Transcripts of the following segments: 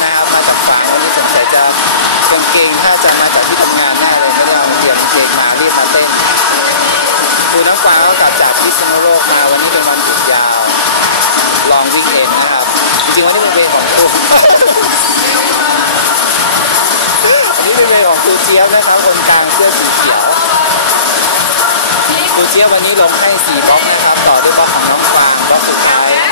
มาตัดฝาวันนี้สงสัยจะเกงถ้าจะมาจากที่ทำงานแน่เลยไม่ได้เอามาเตรียมาเกงมารีบมาเต้นคือน้องกวางก็กลับจากพิษณุโลกมาวันนี้เป็นวันหยุดยาว ลองวิ่งเองนะครับ จริงๆวันนี้เป็นเวของครูอันนี้เป็นเวของครูเจี๊ยบนะครับคนกลางเสื้อสีเขียวครูเจี๊ยบวันนี้ลงให้สี่บล็อกนะครับ ต่อด้วยบล็อกของน้องกวางบล็อกสุดท้าย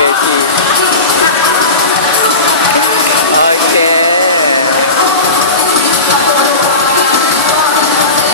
ด